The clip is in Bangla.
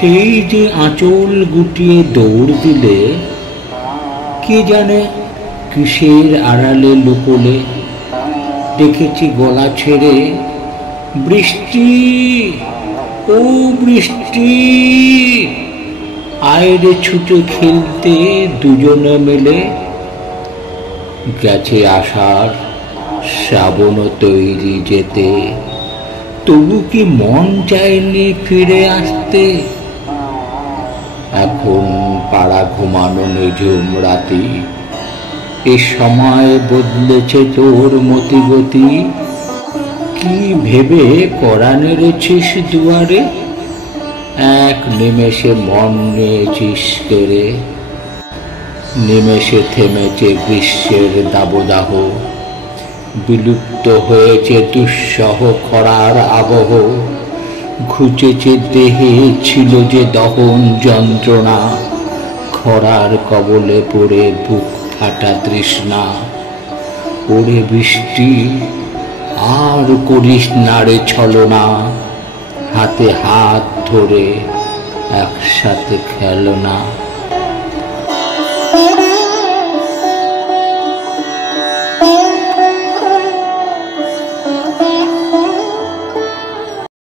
সেই যে আঁচল গুটিয়ে দৌড় দিলে, কে জানে কিসের আড়ালে লুকোলে। দেখেছি গলা ছেড়ে, বৃষ্টি, ও বৃষ্টি, আয়রে ছুটে খেলতে দুজনে মিলে। গেছে আষাঢ়, শ্রাবণ তৈরি যেতে, তবু কি মন চায়নি ফিরে আসতে। এখন পাড়া ঘুমানো নিঝুম রাতি, এ সময় বদলেছে তোর মতিগতি। কি ভেবে কড়া নেড়েছিস দুয়ারে, এক নিমেষে মন নিয়েছিস কেড়ে। নিমেষে থেমেছে গ্রীষ্মের দাবদাহ, বিলুপ্ত হয়েছে দুঃসহ খরার আবহ। ঘুচেছে দেহে ছিল যে দহন যন্ত্রণা, খরার কবলে পড়ে বুক ফাটা তৃষ্ণা। ওরে বৃষ্টি, আর করিস না রে ছলনা, হাতে হাত ধরে একসাথে খেলো না।